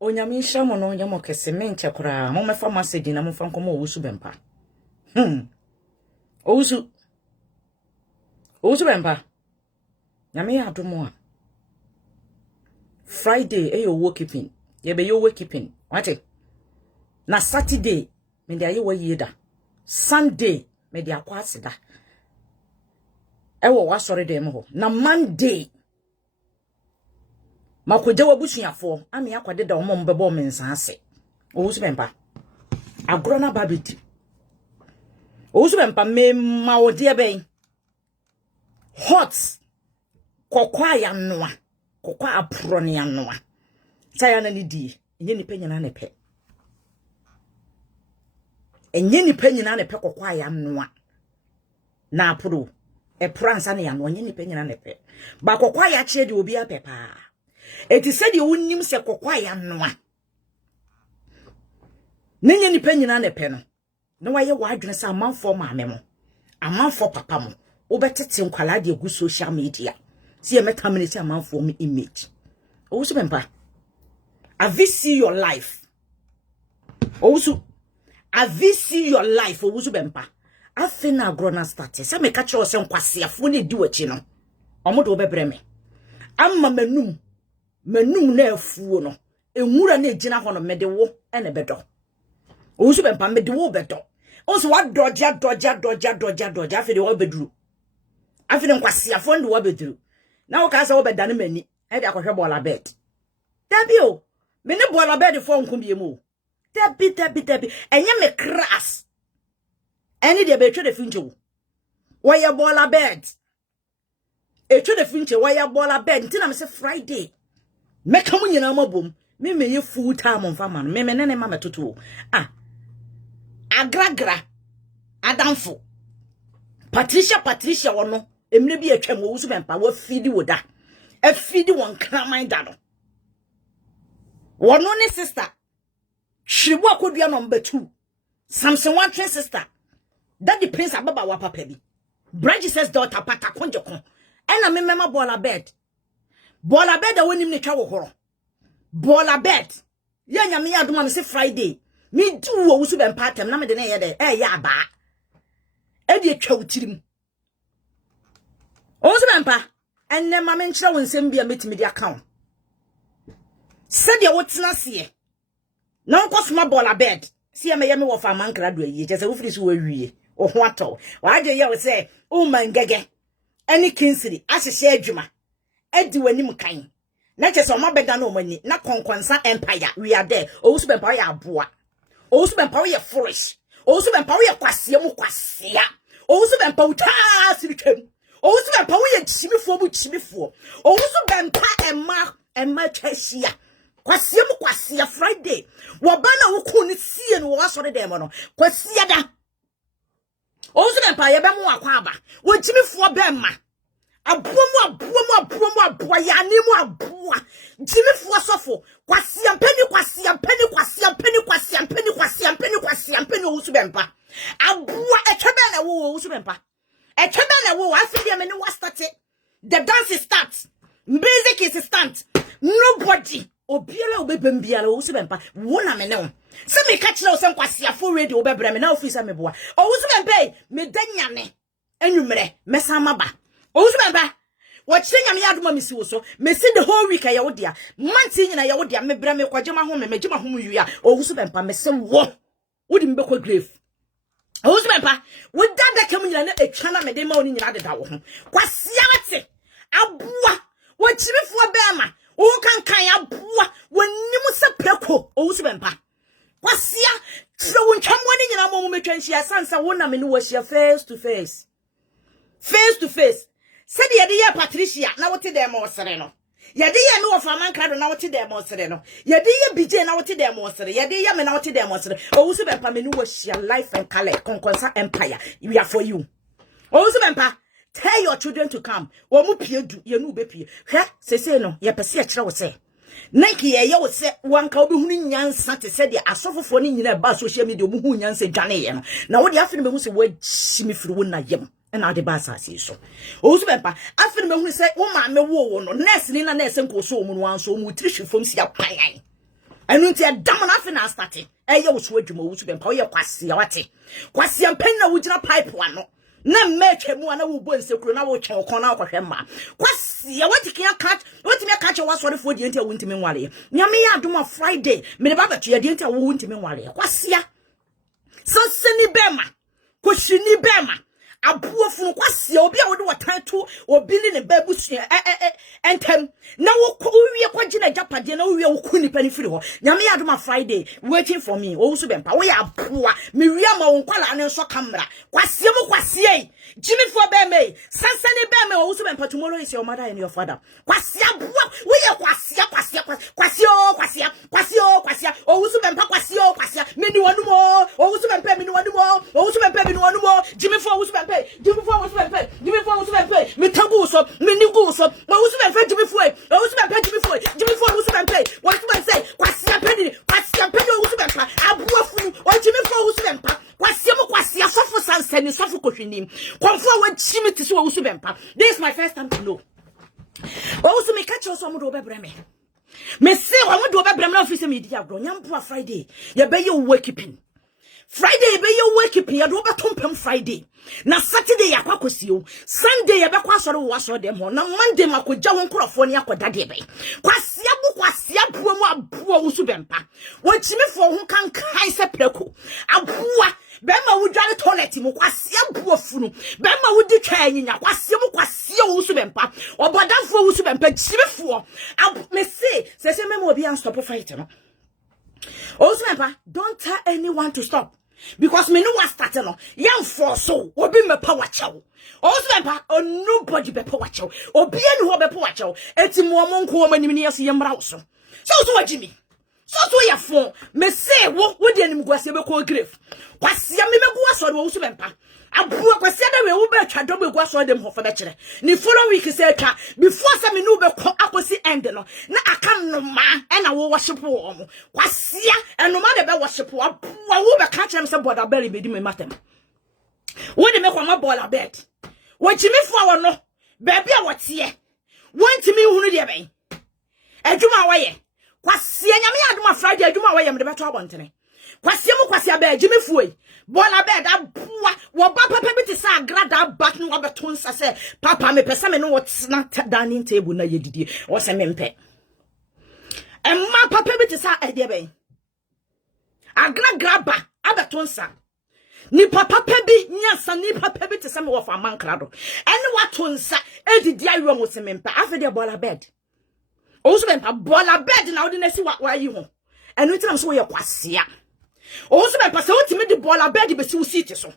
Onyame nhyamo no nyamo kese menche kura mo mefa message na mo fa nkomo owusu bempa owusu bempa nyame ya adomo a Friday eyo work keeping ye be yo work keeping wate na Saturday me de aye wa yeda Sunday me de akwa aseda ewo wa sori dem ho na Monday makoja wabusuafo ame akwade da omo mbebo mensa ase owusu bempa agro na babiti owusu bempa me ma ode ben hot kokwa ya noa kokwa apro ne ya noa saya na ni di enye ni penyina ne pe enye ni penyina ne pe kokwa ya noa na apro e pransa ne ya no enye ni penyina ne pe ba kokwa ya chie de obi apepa eti said you wunnim se kokwa ya noa nenye ni penyina ne pe no na waye wadwene sa amanfo maame mo amanfo papa mo obetete nkwala de egu social media see metamini amanfo mo image owusu bempa have you see your life owusu have you see your life owusu bempa afina agrona start se me ka che o se nkwasiafo ne di wachi no omodo obebre me amma manum na afuo no enwura na ejina ho no mede wo ene bedo owusu bempa mede wo bedo onso wa doja afi de wo beduru afi de nkwasiafo ndi wo beduru na wo ka sa wo bedane mani e de akohwe bola bed dabi o me ne bola bed fo nko biemu dabi enye me crass eni de be twe de finche wo ye bola bed e twe de finche wo ye bola bed ntina me se Friday me kam nyina mabom me ye full time mfa man me ne ma metoto agragra adamfo Patricia wono emre bi atwam wo wusu bempa wo fidi woda afidi won kraman da no wono ne sister hwibo akodua number 2 Samson one twin sister daddy prince ababa wa papa bi Bridget says daughter pata konjoko ena me mema bola bed a wonim ne twa wo horo bola bed ya nyame ya adoma me se Friday mi du wo wusu bempa atem na me de na ye de ya aba e de twa wutirim wusu bempa enne ma me nkyira wonsem bia metimi de account se de wotena se na nkosoma bola bed se ye me ye me wo fa man krado ayi je se wo firi so wawie o ho ato wa je ye wo se o mangege any kinsiri ahyehye adwuma edi wanim kan na kese o mabeda na o mani na konkonsa empire we are there owusu bempa ya aboa owusu bempa ya foolish owusu bempa ya kwasea mu kwasea owusu bempa utaa sirikam owusu bempa ya chimifo bu chimifo owusu bempa emma twahia kwasea mu kwasea Friday wo bana wo ko ni sie no wo sore dem no kwasea da owusu bempa ya bemu akwa aba wo chimifo bemma aboa ya nemu aboa jimifu asofo kwasiam peni owusu bempa aboa etwebe na wo owusu bempa etwebe na wo afide me ne wa start the dance starts music is start nobody obiela obebem biala owusu bempa wo na me ne wo se me ka kire wo se kwasiafo radio obebre me na ofisa me boa owusu bempa me danyane enwumre mesama ba owusu bempa watching nyame adoma misi wo so mesi the whole week ya wodia manti nyina ya wodia mebrɛ me kwagema ho me megema ho yuya owusu bempa mese wo wodi mbekɔ grave owusu bempa woda da kam nyina na etwa na mede ma oni nyina de da wo ho kwasia wate aboa wachirifo bema wo kankan aboa wanimu se preko owusu bempa kwasia tse wo ntwamo ni nyina mo metwa nhia sansa wo na me ni wo hia face to face said ye Patricia na wote dem osere no ye de ye me wo fa man krado na wote dem osere no ye de ye BJ na wote dem osere ye de ye me na wote dem osere owusu bempa me ni wo share life and color konkonsa empire we are for you owusu bempa tell your children to come wo mu pie du ye nu be pie hwe sese no ye pese ye kire wo se nanki ye wo se wanka obi hunu nyansa te se de asofofo ni nyina ba social media obi hunu nyansa dwane ye no na wo de afini me hu se wo chimi firi wo na yem na de ba asase so owusu bempa afini me hu se wo ma me wo no nurse ni na nurse nko so mu no anso mu tiri hwefom si akwan enu nti edam na afi na start eye wo so adwuma wo so bempa wo ye kwase ya wate kwase ampen na wo gina pipe ano na metwemu ana wo bo nsekuro na wo twen okon na akohwe ma kwase ya wate kia catch wate me catch wo asore fo die nti wo ntimi nwale nyame ya adom Friday me ne baba twa die nti wo ntimi nwale kwase ya sanseni bema koshini bema abuofunu kwase obi a wo de watan to obi ne babu sua entem na wo wie kwagina japade na wo wie wo kuni pani firi ho nyame ya adoma Friday waiting for me wo so bempa wo ya aboa me wie ma wo nkwala ne so kamera kwase mu kwase Jimmy for beme sansani beme wo so bempa tomorrow is your mother and your father kwase aboa wo ye kwase wo so bempa kwase me ni wanu mo wo so bempa me ni wanu mo wo so bempa me ni wanu mo Jimmy for wo so bempa me tagu so me ni gu so wo so bempa Jimmy for wo so bempa wo so bempa wo so say kwase pedi wo so bempa aboa funu o Jimmy for wo so bempa kwase sofo sansani sofo kohwenim konfo wa chimi tisi wo so bempa. This is my first time to know wo so me catch us omo do bebreme me say omo do bebreme na office media agro nyampo Friday ye be ye wakekeeping Friday be ye wakekeeping ye do betompem Friday na Saturday yakwakosio Sunday ye be kwasoro wo asoro dem ho na Monday makogya won krofo ne akoda de be kwase abuo mu abuo wo so bempa wo chimi fo ho kan kan se preko aboa bema wo dware toilet mu kwase abuo funu bema wo di twa anyinya kwase mu kwase wo so bempa obodafo wo so bempa chimifo me say memo obi an stop fight no wo so bempa don't tell anyone to stop because me no was start no yam for so obi me power chew wo so bempa nobody be power chew obi enu ho be power chew eti mo mo nko manim ne yeso yemra wo so wajimi so ya fon me say wo de anim guase be call grave kwase me be guaso wo so bempa abuo kwase da we wo be twa do be guaso dem ho fa be kire ni follow week say twa before say me no be akosi end no na aka no ma e na wo worship wo mo kwase eno ma de be worship wo wo be ka kire me say border belly be di me matem wo de me kwa ma ball bed wo chimi fo wo no baby a wote won timi hunu de ben adwuma waye kwase nyame adoma Friday adwuma wa yem de beto abontene kwase mu kwase aba Jimmy fuoi bola bed aboa wo ba papa bi te sa agrada bat no beto nsa se papa me pese me no what na dining table na yedidi wo se me mpe emma papa bi te sa ade ben agra ba abeto nsa ni papa bi nyasa ni papa bi te se me wo fa mankrado ene wato nsa edidi ayo mo se me mpe afede bola bed o so bempa bola bed na odi na si wa yi ho enu tinam so ye kwasea o so bempa se otimi di bola bed be si seat so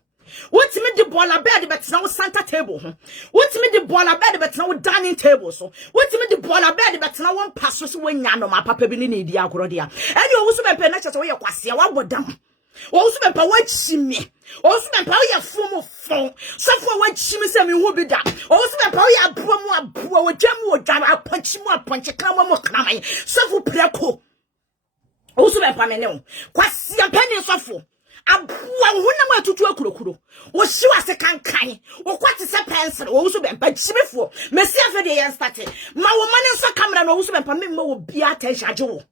otimi di bola bed be tena wo center table ho otimi di bola bed be tena wo dining table so otimi di bola bed be tena wo paso so wanya no ma papa bi ni na di agoro dia eni o so bempa na chese wo ye kwasea wa bodam o so bempa wa chimi o so bempa wo ye fumu fon so fo wa chimi se mi hu bi da o so bempa wo ye abro mu abro wo jamu wo dwa aponchi mu aponchi kama mo kramai so fo preko o so bempa me ne o kwase ampani so fo aboa wo na ma tutu akurokuro wo hyiwa se kankan wo kwate se pencil wo so bempa chimi fo mesi afede ye start ma wo mane so camera no wo so bempa me ma wo bia attention ajewo.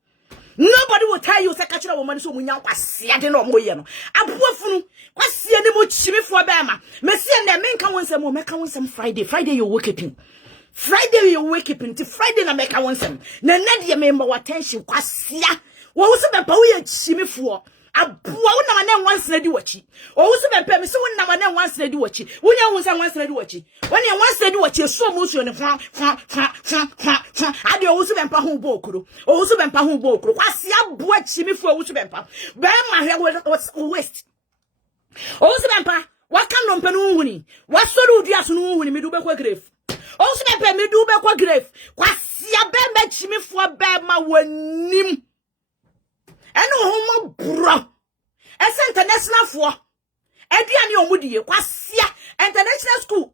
Nobody will tell you say catch woman so munya kwase de no moye no aboafunu kwase ni mo chimi fo be ma mesi na me nka wonsem mo meka wonsem Friday you wake up Friday ti Friday na meka wonsem na de me ma attention kwase wo so be pa wo ye chimi fo aboa wo na ma wanse na di wachi wo so be pa me so wo na ma wanse na di wachi wo nya wonsa wanse na di wachi wo ne wanse na di wachi so mo so ne fa ade wo so be pa ho bo okuro wo so be pa ho bo okuro kwase aboa chimi fo wo so be pa be ma hwe waste wo so be pa waka no mpa no huni wasoro udi aso no huni me du be kwa grave wo so be pa me du be kwa grave kwase be ma chimi fo be ma wanim eno homo bro ese international fo aduane omudie kwasea international school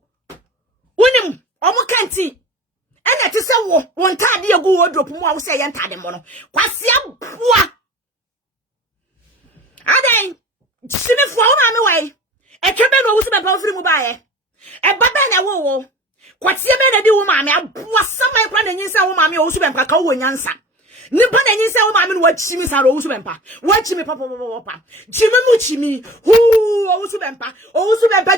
unim omo kanti ena te se wo ntade egu wardrobe mu a wo se ye ntade mo no kwasea boa adan sini fo wo ma me wai etwebe no wo se baba ofiri mu baaye e baba na wo kwasea be na di wo ma me aboa samai kwa na nyinsa wo ma me wo so be mpa ka wo nyansa nipa na nyinsa wo ma me watch me sa owu bempa watch me papa Jimmy mu chimi hu owu bempa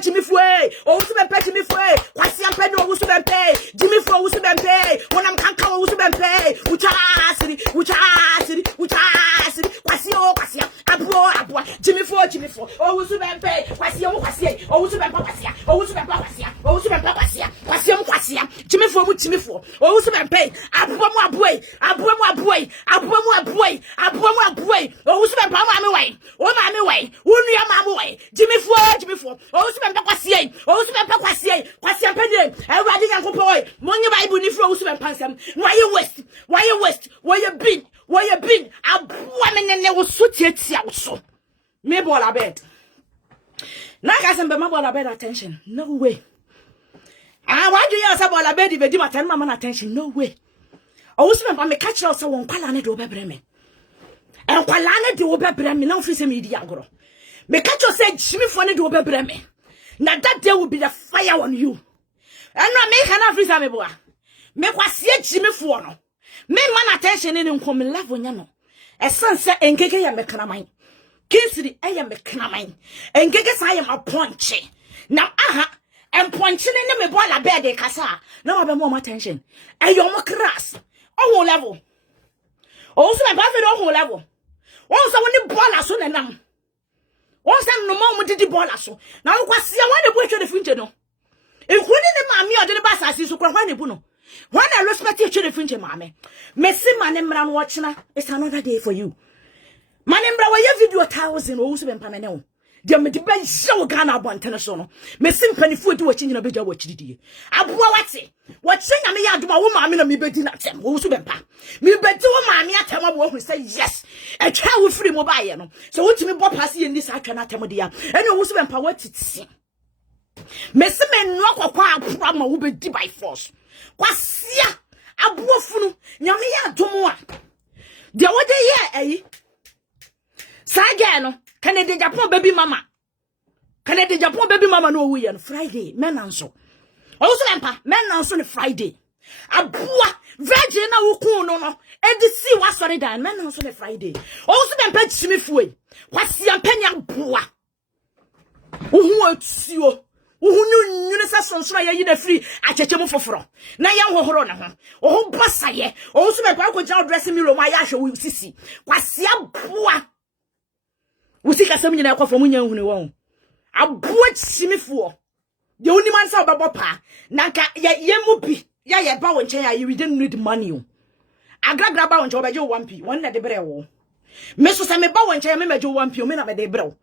Jimmy fue owu bempa Jimmy fue kwasi ampe no owu bempa Jimmy fue owu bempa wonam kanka owu bempa ucha asiri kwasi abo Jimmy fue owu bempa kwasi owu bempa kwasi Jimmy fue owu bempa abo mu aboy owu bempa ma me wai wonu ya ma me wai Jimmy fue owu bempa kwasi ampe de Ewurade Nyankopon monye Bible ni fro owu bempa nsem why you west why you bin aboa me ne wo so tietia wo so me bola bed na ka sembe ma bola bed attention no way why do you say bola bed be di matter ma attention no way owu bempa me catch us won kwala ne de obebre me enkwala ne de obebre me na ofise me di agoro me catch us say Jimmy for ne de obebre me na that day will be the fire on you eno me kana ofise me boa me kwase Jimmy for no me man attention in nkom level nya no esense engege ya mekraman kinsiri eye mekraman engege sa ya maponche na aha emponche ne me bola bed kasa na wa be mo attention eyo mo crass o level o so be perfect o level won so woni bola so na nam won se no mo didi bola so na wo kwase ya wan de bo hwe de finche no enkuni ne ma mi ode ne ba sasi so kwa hwan ne bu no when I respect you, children, French, mammy. Messi, Manembran watching, it's another day for you. Manembra, why you video 1,000 also been Pamano. There may be so Ghana one tennisono. Messim penny food to watching a bit of what you did. Abu Watsi, watching a me out to my woman, and me betting at them, also been pa. Me bet to a mammy at Tama who say yes. A child with free mobile. So what to me, Bob has in this I cannot tell me, and you also been power to see. Messi men knock a quite problem will be deep by force. Kwasia abuofunu nyame ya domoa de wode ye saga no Canada Japan baby mama no we on Friday men anso also empa men anso ne Friday abua virgin na wukun no edisi wa sorry dan men anso ne Friday also empa chimifuwe kwasia penya bua uhu atuo uhunu nyune sa sonso ya yi na free acheche mu foforo na ya hohoro na ho o basaye o so be kwa ja dressing mirror ma ya hwe sisi kwase aboa usika sam nyina kwa fo mu nya hunu won aboa chimifo de oni man sa obabo pa na nka ye mu bi ya ye ba won chen ya you didn't need money o agragra ba won chen obeje 1p won na de bre wo me so se me ba won chen me meje 1p o me na me de bre wo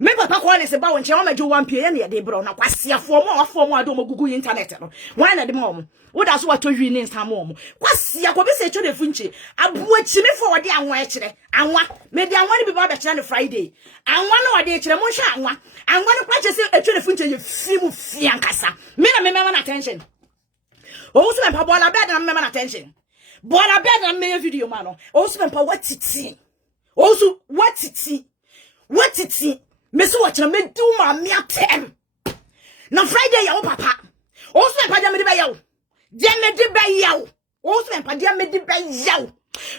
me papa ko ne se ba won che o mejo 1p ye na ye de bro na kwasiafo mo afo mo ado mo gugu internet no wan na de mo wo da so wato hwi ne nsam mo kwasia ko be se cho de funche abuo chimi fo wode anwa e kire anwa me de anwa ne bi ba be kire ne Friday anwa na wode e kire mo hwa anwa ne kwa che se e cho de funche ye fi mu fi ankasa me na me na attention o so me pa bola bed na me na attention bola bed na me video ma no o so me pa watiti o so watiti Messi watching me do my meatem. Na Friday ya papa. Also me pa dia me de bayaw. Dia me de bayaw. Also me pa dia me de bayaw.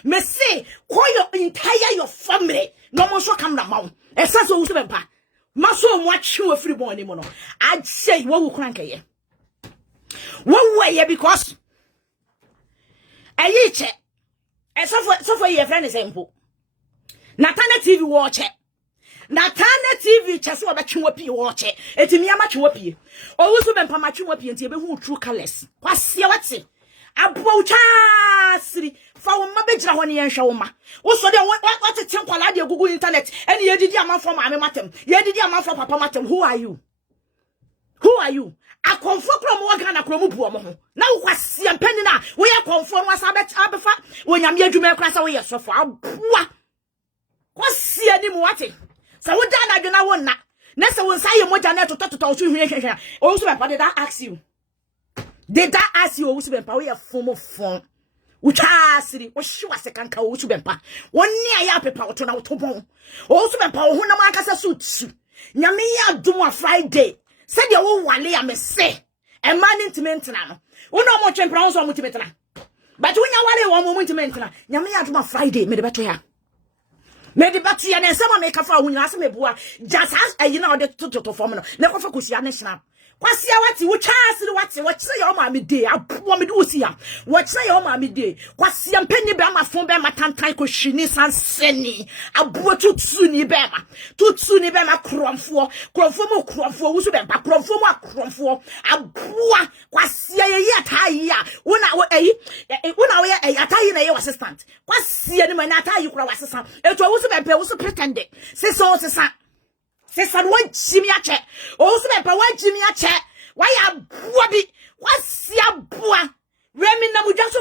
Messi call your entire your family. No more so camera mount. Esa so also me pa. Maso mo achi we free born mo no. I say what we crank ye. What way because ayi che. So for your friend is simple. Natana TV watch it. Natana TV chese obetwe wapi watch it. Etimi amatwe wapi. Owo so bempa matwe wapi enti ebe hu true colors. Kwase wate. Abo ucha siri. Fa wo ma begira ho ne yenhwe wo ma. Wo so de what tenkwala de Google internet. Eni yedidi amanfo ma me matem. Yedidi amanfo papa matem. Who are you? Akonfo kro mo waga na kro mu buo mo ho. Na wo kwase ampani na wo ye konfo no asa abefa. Wo nyame adwuma kra sa wo ye sofo. Aboa. Kwase ani mu wate. Sa wo da na dwena wo na na se wo nsaye moja na toto so hwehwehwe o so be pa did I ask you o so be pa we form ucha asiri wo hwa sekanka o so be pa wonni aya pepa wo to na wo to bon o so be pa wo hu na mankasa suit nyame ya dum a Friday se de wo wale ya me se e man intimate na no wo no mo twempra wo so mo intimate na but wo nya wale wo mo intimate na nyame ya dum a Friday me de beto ya me de batu ya na nsema me kafa hu nyina se me bua just as ayi na ode to form no na kofa kosia ne snap kwasi ya wati wo chance ni wati wo kire ya o ma me dey apo me do si ya wo kire ya o ma me dey kwasi ya mpanyi be ma fon be ma tantan ko hwini sanseni abo tutu ni be ma kromfo mo wo so be pa kromfo mo akromfo aboa kwasi ya ye atai ya wona wo ye atai na ye assistant kwasi ya ni ma na atai kura assistant eto wo so be pe wo so pretend se no one Jimmy ache. Oh, so me one Jimmy ache. Why a boabi? What's ya boa? Remi na mujaso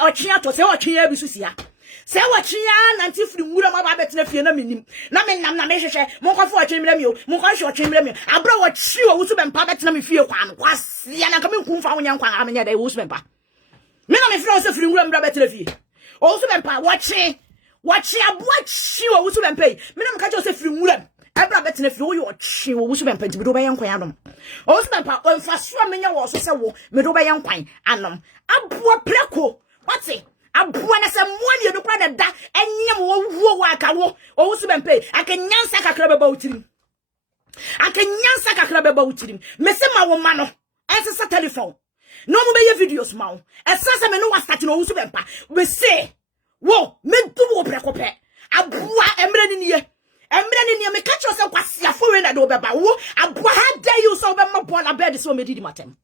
or chia to say or chia bisusia. Say what chia nanti free mura ma babet na fie na minim. Na me nam na me hwehwe. Mo kwa fo chimrem yo. Mo kwa hwe chimrem yo. Abra wo chi wo so be mpa bet na me fie kwan. Kwasia na ka me kumfa wo nyankwan amenya da wo so be mpa. Me na me frɛ so free mura mra bet na fie. O so be mpa wo chi aboa chi wo so be mpa. Me na me ka che so free mura. Ebra betina fi wo yo chi wo wusu bempa nti do be yankwan anom o wusu bempa o mfaso amenya wo so se wo me do be yankwan anom aboa preko wati aboa na se moani no kwa da enyem wo wuo wa aka wo o wusu bempa akanyansa kakra beba utirim me se ma wo ma no ensesa telephone no mo be ye videos ma wo esasa me no wa start no wusu bempa we say wo me do wo preko pe aboa emre ni ye emre ni me catch yourself kwasia for we na do beba wo aboa ha dare you so be ma ball abed so me didi matem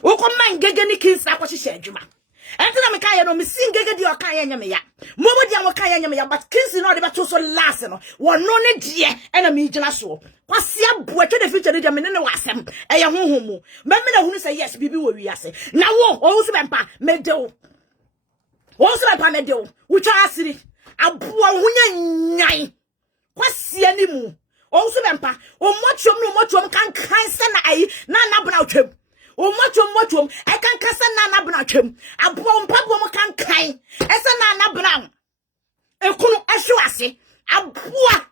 wo ko man gege ni kinsa kwa hye adwuma enti na me ka ye no me sin gege di o kan ye nyame ya momo di am kan ye nyame ya but kinsi no de beto so last no wo no ne die na me gina so kwasia boa twe de future de me ne wasem eye honhomu me na hunu say yes bibi wo wi ase na wo o so be mpa me de wo so be mpa me de wo twa asiri aboa hunya nyan kwasia ni mu o so bempa o mochom kan se na ayi na nabna atwam o mochom e kan se na nabna atwam abo mpabo mo kan ese na nabna ekunu ahwase aboa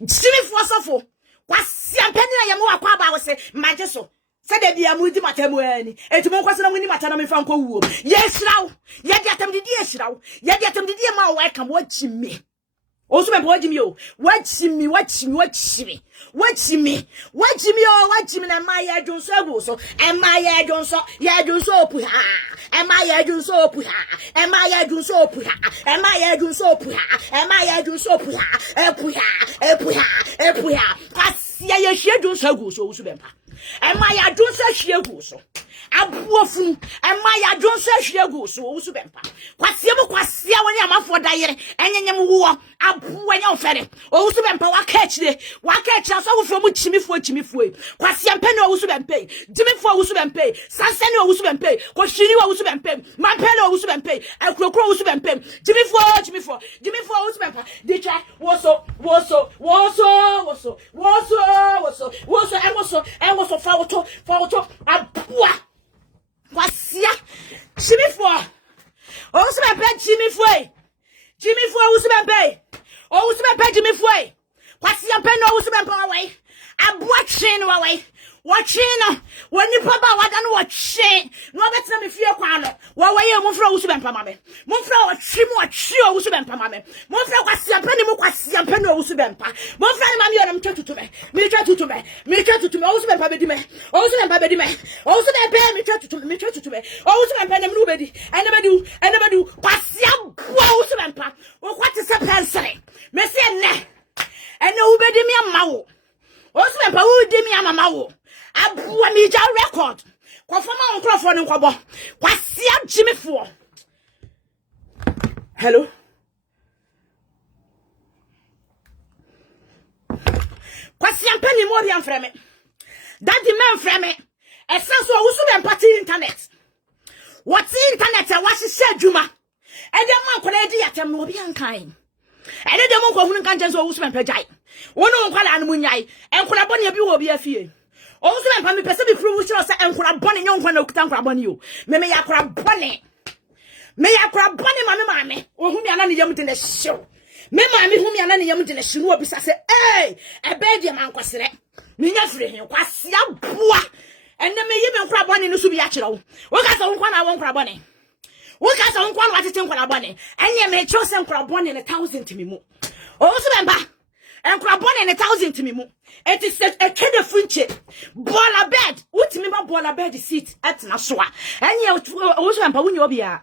jimi fosofo kwasia mpani na yemo akwa ba wo se maje so se de dia mu di matamu ani etimo kwase na mu ni matana me fa nko wuo ye hirawo ye di atam di hirawo ye di atam di ma wo aka mo jimi also me boy Jimmy o watch me o na my adun so go so e my adun so ya adun so opu ha e my adun so opu ha e my adun so opu ha e my adun so opu ha e my adun so opu ha epu ha kwasia ye hie adun so go so so bempa e my adun so hie go so abuofun e my adun so hie go so so bempa kwasia woni amafo dayere enyenyem wo abuwa nya ofere o so bempa wa kachire so wo from chimifo kwasia mpene o so bempa dimifo o so bempa sansani o so bempa koshiri o so bempa mampele o so bempa ekrokro o so bempa dimifo o so bempa dicha woso enwoso fa woto abuwa kwasia chimifo o so bempa chimifo o so bempa o so bempa chimifo kwasia mpene o so bempa wai aboa chin wai wachino wani papa wada no wachi no betina me fie kwa no waye mo fra wusu bempa mame mo fra wachi mo wachi o wusu bempa mame mo fra kwasia mpene mo kwasia mpene o wusu bempa mo fra ni mame yo na mtwa tutume o wusu bempa bedi me o wusu bempa bedi me o wusu bempa me twa tutume o wusu bempa na me bedi ene bedu kwasia bua wusu bempa o kwati se pensere me se ne ene u bedi me amawo o wusu bempa u di me amamawo abuwa mi ja record kwa fama onkrofo ni nkwabo kwa sia jimifo hello kwa sia mpani mo bi amfreme daddy man freme esenso wusu be empati internet what internet e wahye adwuma e de man kona edi yatem no obi ankan e de mo ko hunu kan jenso wusu be empajai wono nkwala anu nyai enkura bone bi wo bi afie o so bempa me pese bi kru wo chiro se enkura bone nyon kwa na okuta nkura bone yo me yakura bone mame o hu mi ana ne yam de na hyew me mame hu mi ana ne yam de na hyew no obi sa se e be de man kwasere me nya fire hin kwasia boa enne me yi me nkura bone no so bi a kire wo ka sa wo kwa na wo nkura bone What can someone what to think about it? And you may choose some crabon in 1,000 to me more. Also, remember, and crabon in 1,000 to me more. It is a kind of French ball a bed. What me about ball a bed seat at Naswa. And you also remember when you'll be out.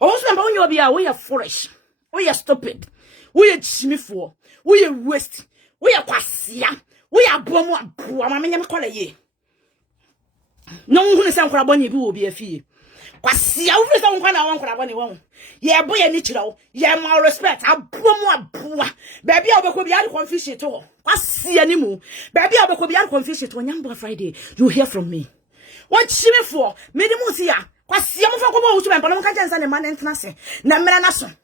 Also, remember when you'll be out, we are foolish. We are stupid. We are chimifor. We are waste. We are quasia. We are bomb. I mean, I'm calling ye. No one is some crabon will be a fee. Quasia, we don't want one crabon won't. Yeah, boy, I need you. Yeah, more respect. I bomb. Baby, I will be out of confusion at all. Quasia anymore. Baby, I will be out of confusion when Young Friday. You hear from me. What chimifor? Medimusia. Quasia for go to Bempa, no catch and man and Nasse. Nameranason.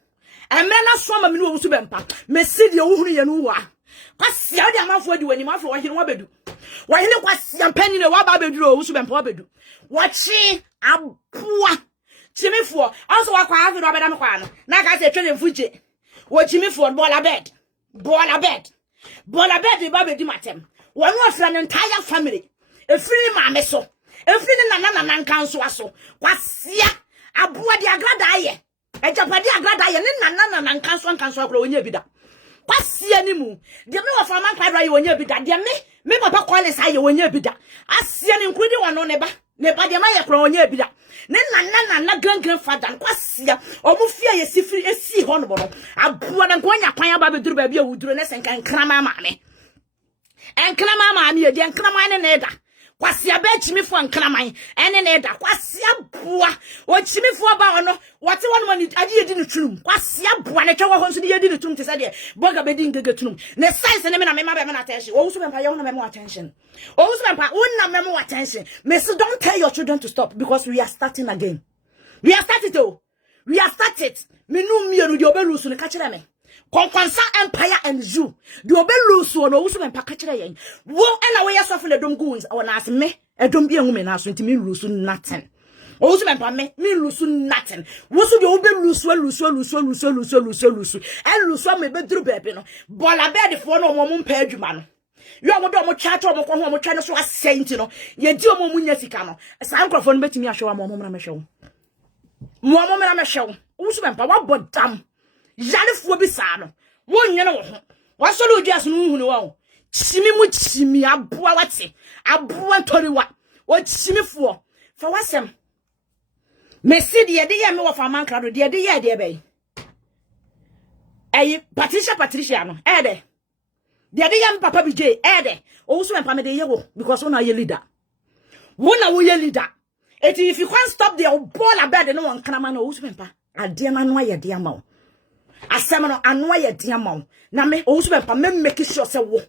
And men are swam a minute to Bempa. Messidia Uri and Ua. Quasia, the amount for you any more for what you want to do. Why, you know what's your penny the Wababe drew to Bempa. What she a poor Jimmy for also a quiet Robert Amquan. Like I said, training Fuji. What Jimmy for ball a bed. Ball a bed. Ball a bed, the Baby Dimatem. One was an entire family. A free mammeso. A free Nana council. Quasia a boy de agradaye. A Japadi agradaye, and Nana and council growing your bidder. Quasia nimu. The middle of a man cried when you bidder. Dear me, Papa Qualis, I when you bidder. I see an including one on neighbor. Never the Maya crown ye bida. Nana grandfather, Quasia, or Mufia, a sea honorable. A poor and going up by the Drew baby who drew and can cram my money. And cram my money, then cram my neda. Quasia bet me for and cram my and neda. Quasia poor. What she me for about what one money I didn't trum. Quasia poor and a chow house did the tomb to say, Bogger bedding the tomb. The size and my attention. Also, I own more attention. Also, I own more attention. Mister, don't tell your children to stop because we are starting again. We are started though. We are started. Me no me no the obelu so ne ka kire me. Konkonsa empire and zoo. The obelu so no so me pa ka kire yen. Wo e na we yasofo le dom goons o na ase me edom bi enwu me na so nti me lose nothing. O so me pa me lose nothing. Wo so the obelu so and lose me be duru bebe no. Bola bed for no mo mpa adwuma no. You are more chat or more trying to so a saint, you know. Ye do more municicano. A sound microphone bet me a show a moment show. More moment a show. Usman, what but damn. Janif will be sano. One, you know. What's all just no. Chimmy would see me a boatse. A boat told you what chimmy for what's him? Messi, the idea of a man crowd, the idea, dear bay. Eh, Patricia, Ede. The other young Papa BJ, Ede, also and Pamade Yago, because one are your leader. One are your leader. If you can't stop the old ball a bed, no one can man also pamper. A dear man, why a dear mouth. A seminar and why a dear mouth. Now me also pamper, men make it sure say wo.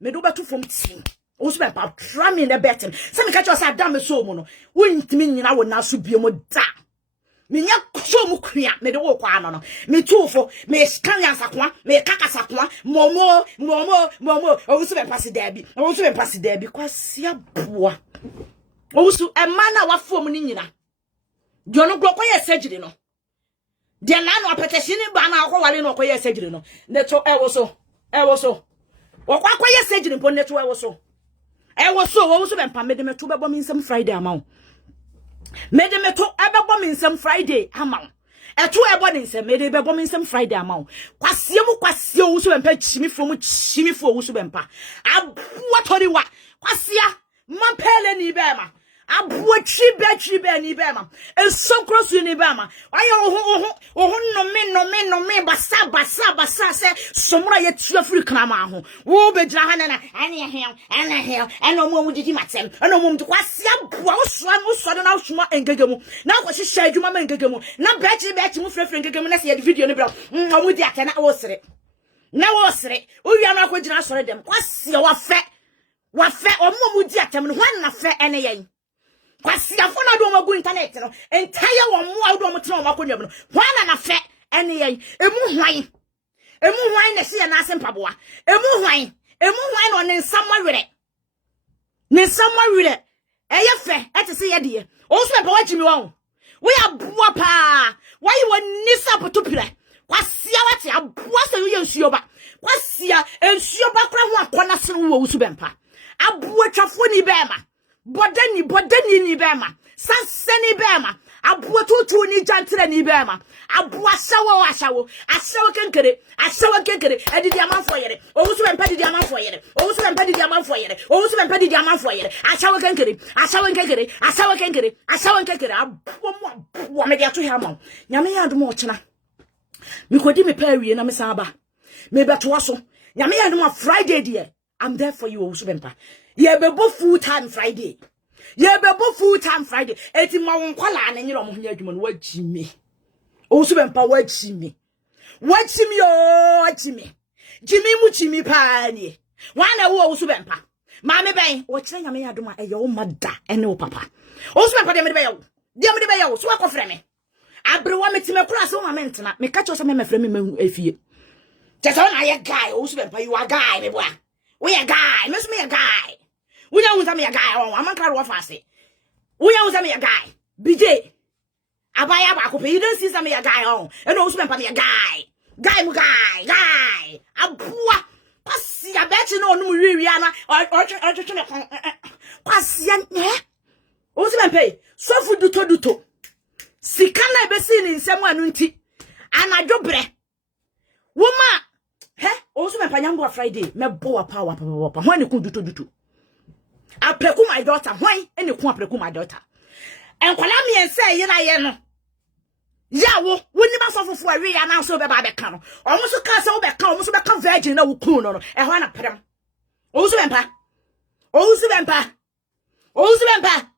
Me do better from tea. Also pamper, try me in the betting. Some catch us a damn so mono. Wouldn't mean I would now should be a more da. Me nya so mu kria me de wo kwa no me tuofo me scan ya sakwa me kaka sakwa momo owusu be pass there bi kwasia boa owusu e ma na wafo mu ni nyina de ono gro koye surgery no de na no apetehye ni ba na akwale no koye surgery no ne to e wo so wo kwa koye surgery po ne to e wo so owusu be mpa me de me to be bo mi nsem Friday amawo mede me to ebebo me nsem Friday amaw eto ebo ne nsem mede bebo me nsem Friday amaw kwasie wo so bempa chimi fo wo so bempa abuwa toriwa kwasia mampele ni bema abuwa chibe ni bema ensonkrosu ni bema ayo ho no me basa se somra ye tua firi krama ho wo begira ha na ana he ana mo didi matem ana mo kwasia buwa wo so na suma engegemu na ko hihya adwuma ma engegemu na bechi mu frefre engegemu na se ye video ni bra mo di atena wo sere wo wi ana ko gina sore dem kwasia wafe omo di atem no hwan na fe ene yen kwasia fo na do magu internet no entire wo mo a do mo tena mo akonwa no hwan na fe ene yen emu hwan na se na asempaboa emu hwan no ne nsamwa wire eye fe ete se ye de o so be wagimi wo we aboa pa why you nisa potopira kwasia wate aboa se ye nsuo ba kwasia ensuo ba kra ho akona se wo wusu bempa aboa twafo ni bema bodani ni bema sansani bema abua tutu ni jantre ni bema abua ashawo kenkere edidi amanfo yere owusu be mpadi di amanfo yere owusu be mpadi di amanfo yere ashawo kenkere abua me dia to hama nyame ya adom ochena mikodi me pa wie na me san ba me beto aso nyame ya adom Friday die I'm there for you owusu be mpa ye bebo full time Friday eti ma won kwala na nyiro mo hnya adwuma no wagime owusu be mpa wagime Jimmy muchimi pani. Wana wo usu bempa. Mame ben, wo kire nyame yadoma eye wo mada ene wo papa. Usu bempa de me be yawo. De be yawo, so akofre me. Abrewa metime kura so ma mentena. Me ka cho so me mefre me mahu afie. Je so na ye guy, usu bempa you are guy me boa. We a guy, me so me a guy. We ya unza me a guy on, amanka ro fase. We ya unza me a guy. BJ. Abaya ba ko pe, you don't see some me a guy on. E no usu bempa me a guy. Guy abua kwasi abeti no onu wiwia na otwetwe kwasi o si mempe sofu duto sika na ebesi ni nsem anu nti anadwobre woma o si mempa nyambo Friday mebo wa power papa hwan ne ku duto apreku my daughter hwan ene ku apreku my daughter enkwala mi ense ye na ye no yawo woni ma fofofo awe ya na so be ba be ka no omuso ka se wo be ka omuso be ka virgin na wo kun no e ho na prem owusu bempa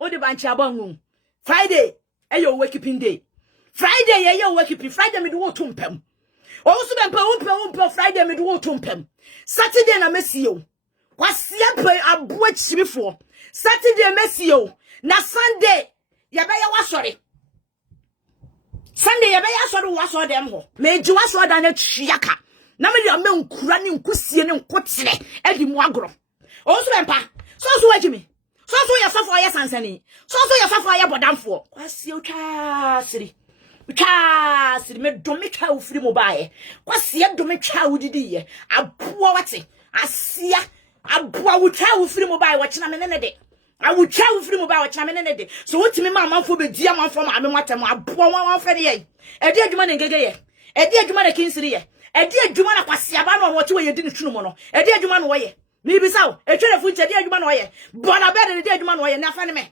o de banchi abangu Friday e yo wakeeping day Friday ye yo wakeeping Friday me do wo tumpem owusu bempa umpe Friday me do wo tumpem Saturday na mesio kwasia pe abo chimifo Saturday mesio na Sunday ye be ya wasori Sunday yebe ya so do waso dem ho meji waso da na twiaka na me dia me nkura ne nkusie ne nkotere edi mu agro o so bempa so wajimi so ya safo ya sansani so ya safo ya bodamfo kwasi otwa siri me domi twa ofiri mo baaye kwasi domi twa udidi ye aboa wate asia aboa wotwa ofiri mo baaye wachina me ne de I will try with him about Chaminade. So what to me, my mouth will be dear man from Amatam, a poor one for the year. A dear Juman and Gagay, a dear Juman a Kingsley, a dear Juman Quasiabano, what you didn't Trumono, a dear Juman way. Maybe so, a train of which a dear Juman way. But I bet a dear Juman way, not enemy.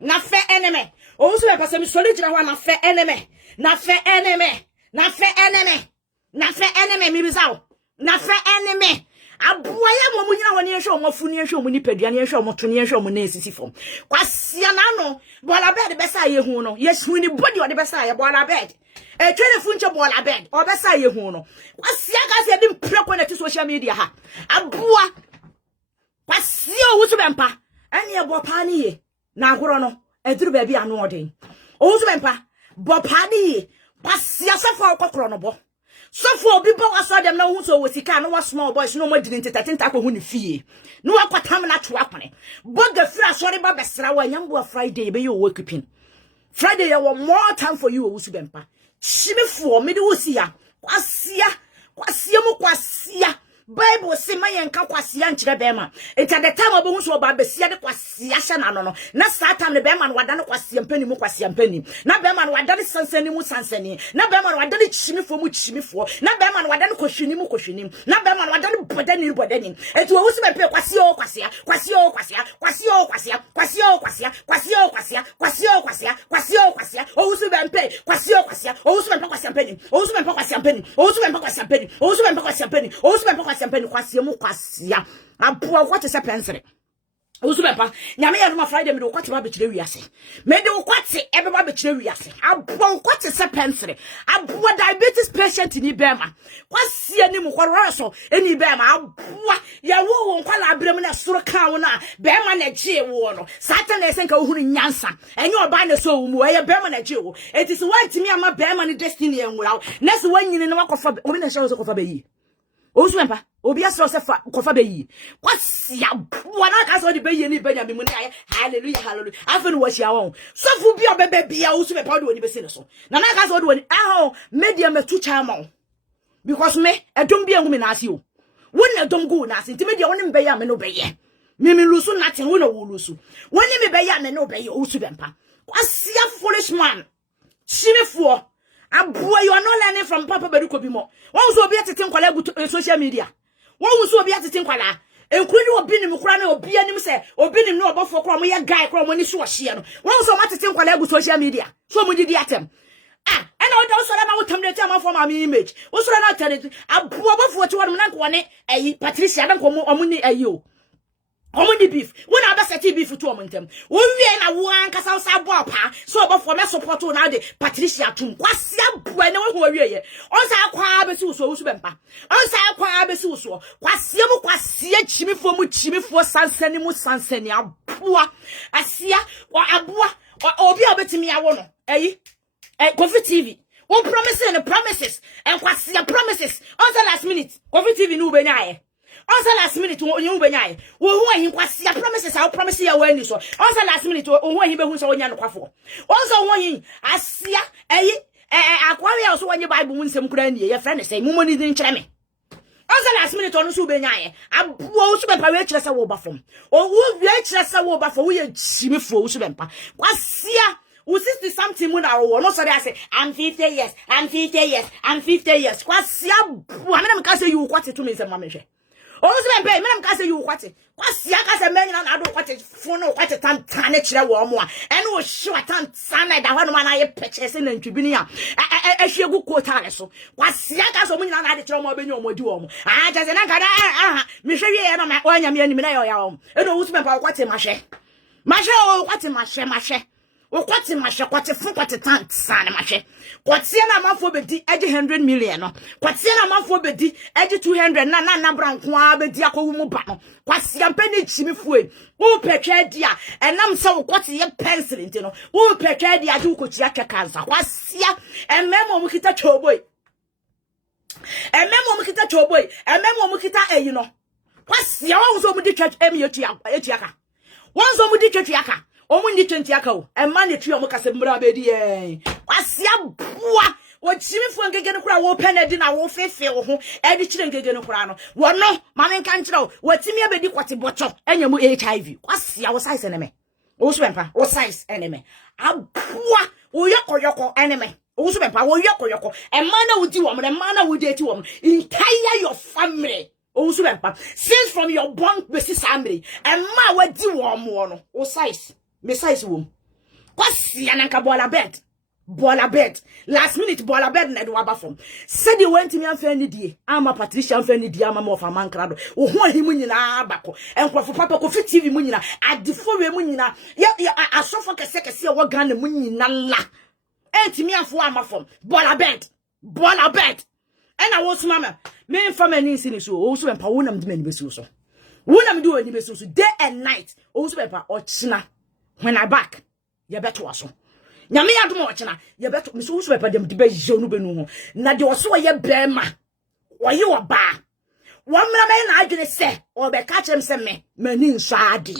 Not fair enemy. Also, I pass a soldier one of fair enemy. Not fair enemy. Maybe so. Not fair enemy. Aboya mo munyina woni ehwe omo funi ehwe omo nipadua ne ehwe omo toni ehwe omo na esisi fom kwasia na no bola bed besa ye hu no yesu ni body o de besa ye bola bed e twele funche bola bed o besa ye hu no kwasia ga se de mpreko na ti social media ha aboa kwasia wusu bempa ene ye bopa ni ye na agoro no eduru ba bi anu oden wusu bempa bopa ni ye kwasia sefo okokoro no bo so for people waso dem na hu so wosika no was small boys no modin entertainment ko hu ni fie no akwatam na to akwane boga fira sori ba besra wa nyambo Friday be you working Friday you want more time for you wusu bempa shimefo me de wosia kwasia Bible say mayen ka kwasia nkyere bema it at the time obo hu so ba besia de kwasia hye na no na satan ne bema no wada ne kwasia mpani mu kwasia mpani na bema no wada ne sansani mu sansani na bema no wada ne chimifo mu chimifo na bema no wada ne kohwini mu kohwini na bema no wada ne bodani etu wo so be pe kwasia o wo so be pe kwasia o wo so be kwasia mpani o wo so be kwasia mpani Champagne kwasia mu kwasia aboa kwate se pensere ozu bepa nyame ya no Friday me do kwate ba be kire wiase me de kwate ebe ba be kire wiase aboa kwate se pensere aboa diabetes patient ni bema kwasia ni mu kworo so eni bema aboa ya wo nkwala abrem na soro kan wo na bema na gie wo no satan na esenka wo hunu nyansa enye oba na so wo mu eye bema na gie wo it is want me ama bema ni destiny enwura na se wanyini na wakofa obi na hye wo so kofa be yi ozu bepa obi asro se fa kofa be yi kwasia wana ka so de be yi ni be nya me mu na hallelujah afenu wa hia won so fu bi obebe bia ozu bepa de woni be se ne so na na ka so de woni media metu chama because me edom bia ngumi na ase o woni edom go na ase nti media woni mbe ya me no be ye me lusu nothing woni wo lusu woni me be ya me no be ye ozu bepa Kwasia foolish man. Chimifo. Aboa, you are not learning from Papa Beduko Bimo. What was obi ati tinkwala social media? What was obi ati tinkwala? Enkuri obi ni mukura na obi anim se obi ni no obofo kro mo ye guy kro mo ni so hye no. What was obi ati tinkwala social media? So mo didi atem. Ah, and all those na wo temne tema for my image. Wo so na tane aboa obofo ti won na nko ne Patricia na nko mo ni ayo. Omuni beef. When I best beef to omuntem. Wo wie na wo ankasa sa bo apa. So obofo me support na de Patricia tum. Kwasia bua na wo wie ye. Onsa akwa be si wo so bempa. Onsa akwa be si wo so. Kwasia chimifo mu chimifo sansani mu sansani aboa. Asia wa aboa. Obi obetimi awo no. Coffee TV. Wo promises and kwasia promises. Onsa last minute. Coffee TV no be nyae. Also last minute you benyai wo hu ahin kwase promises I promise you when so also last minute wo hu ahin be hu so wonya no kwafo also hu ahin asia akwari also wonye bible mu nsem kura nie ye friend say mu money din kire me also last minute onu so benyai abo so be pa we kire se wo ba fom o wo we kire se wo ba fo wo ye chimifo wo so be pa kwasia wo 60 something mu na wo no so dey say I'm 50 years I'm 50 years I'm 50 years kwasia bo amena me ka say you kwate to me se mamehwe Ozu be pay, me ka say you kwate. Kwasia ka say men na do kwate fun no kwate tantane kire wo mo a. Ene o hwe tantane da ho no na ye purchase na ntwibini a. Ehwegu kotale so. Kwasia ka so munyina na de kire mo be nyi omodi wo mo. Ah jase na kada me hwe wie no ma onya me anim na yo ya wo. Ene ozu be pa kwate mahwe. Mahwe o kwate mahwe. O kwate mahwe kwate fun kwate tantane mahwe. Kwate na amafo be di age 100 million no. Kwate na amafo be di age 200 na branko a be di akowu mu ba no. Kwase ampe ne chimifo e. Wo petwa dia enam se wo kwate ye pencil nti no. Wo petwa dia de ukochi atwa kansa. Kwase ememo mu kita choboy. Ememo mu kita choboy. Ememo mu kita eyi no. Kwase wo so mu di church etiaka. Wo so mu di church aka. Omu ndi 20 aka o emma ne tue omu kase mbra be di kwasia boa wo chimifo ngege ne kura wo penedi na wo fefe wo ho edi kire ngege ne kura no wo no ma me nka nkira wo timi abedi kwate bocho enyamu HIV kwasia wo size eneme wo so empa wo size eneme aboa wo yoko eneme wo so empa wo yoko emma na wo di wo mo emma na wo date wo mo entire your family wo so empa since from your born basis family emma wo di wo mo no wo size me size wom kwasi ananka bola bed last minute bola bed na do aba from said you went me amfa ni die ama Patricia amfa ni die ama mo fa mankrado wo ho ahimu nyina abako enkrofo papa ko fit TV mu nyina adifo we mu nyina ya asofo kese wo Ghana mu nyina la entimi afo ama from bola bed ena wo suma me mfa mani nsi ni so wo so empa wo nam de mani besu so wo nam de wani besu so day and night wo so empa ochina when I back, you better also. Nyame adom ochina, you better me so so dem de be jonu benu ho. Na de oso ye bema. Wo ye oba. Wo mra me na adwene se, o be ka chem se me, mani nso ade.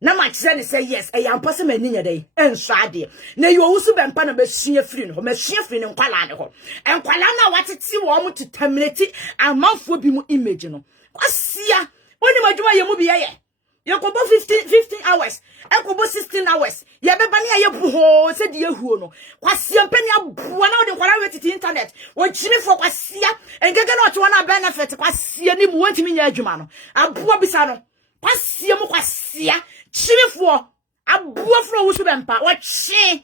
Na ma kire ne say yes, e yampa se mani nya dai, enso ade. Na yo wo so be mpa na be sua firi no, me sua firi ne nkwala ne ho. Enkwala na watete wo mu tetamleti amanfo bi mu image no. Kwasia, oni madwuma ye mu bi ye. Yakobo 15 hours. Yakobo 16 hours. Ya beba ni aye buho se di ehuo no. Kwasia mpani aboa na de kwara wetiti internet. Wo chimi fo kwasia engege na oto na benefit kwasia ni mu wantimi nya adwuma no. Aboa bisa no. Kwasia mu kwasia chimi fo aboa fro wo so bempa. Wo chi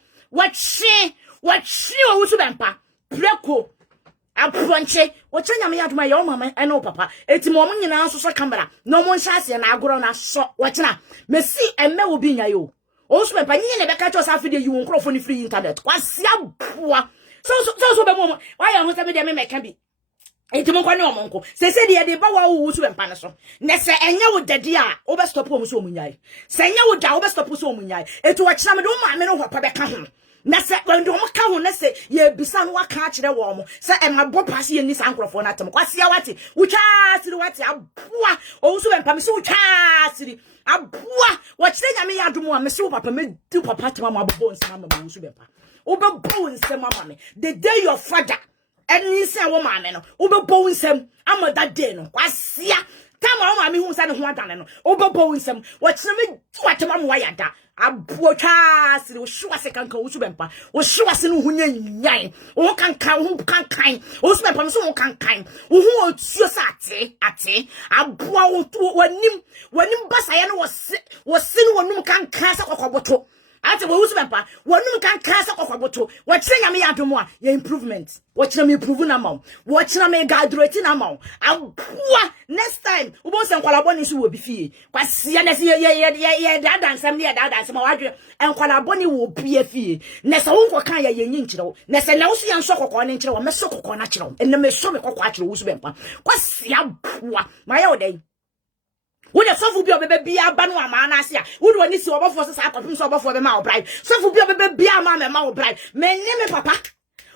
wo so bempa. Preko Apronche, what nyame yaduma your mama and no papa. Eti mo nyina so so camera. No mo nhyase na agoro na so. What na? Me see and me will be nya yo. Also me panyi ne beka cho sa afide you nkrofo ni free internet. Kwasia boa. So be mo. Why am so be de me meka bi. Eti mo kwa ne omonko. Se de ba wa wo so be mpa ne so. Ne se enye wo dede a, wo be stop wo so omunyai. Se enye wo da wo be stop so omunyai. Eti wo kira me do ma me no hopa beka ho. Na se ndo mo ka ho na se ye bisa no waka akire wo mo se e ma bo pass ye ni sankrofo na tem kwasia wate utwa asiri wate aboa o so bempa me se utwa asiri aboa wo kire nyame ya domo a me se wo papa me du papa tema mo abobo nsema ma wo so bempa wo be bo nsema ma me the day your father and ni se wo ma me no wo be bo nsem ama that day no kwasia Tama o ma me hu sa ne ho adane no. Obobo nsem. Wo kire me watema mo wayada. Abotwa sire wo hwa se kanka wo subempa. Wo hwa se no hu nyan. Wo kankan wo kankan. Wo subempa so wo kankan. Wo hu otuo sa ate. Aboa wo wanim basaye no wo se no wonum kankan sa kokoboto. Ati wo subempa wonum kankan sa kokoboto. Wo kire nyame yadomo a ye improvement. Wo kire me improve na ma. Wo kire me graduate na ma. Aboa next time wo bon se nkwalabo ni so wo bi fie. Kwase na se ye dansam ne dansam wa dwe enkwalabo ni wo bia fie. Na se wo nkoka ya ye nyi nkire wo. Na se na wo so ye nso kokko ne nkire wo. Me so kokko na kire wo. Enne me so me kokko akire wo subempa. Kwase aboa ma ya wo dai. When you suffer be baby abanu amana asia wo do ni si obofo se sa akopim so obofo be ma obrai suffer be baby ama me ma obrai me ne me papa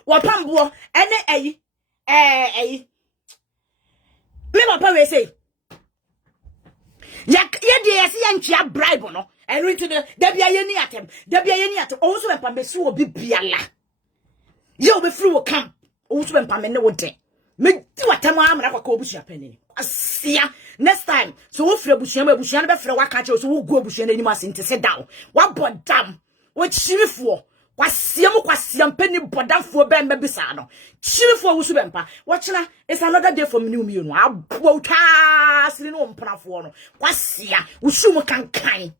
wo pambo ene eyi me papa we say ya de yesi ya ntwa bribe no enu into the da bia ye ni atem o so be pambe si obi biala ye obi free wo kam o so be pambe ne wo de me ti watam amra kwa obusua panini asia next time so wo frɛ busua ma busua no be frɛ waka kye so wo go busua n'anim ase nte se down wa bodam wo chirifo kwasiam pani bodamfo be mba bisa no chirifo wo so bempa wo kyena is another day for me no abo twa sire no mpanafo no kwasia wo sum kankan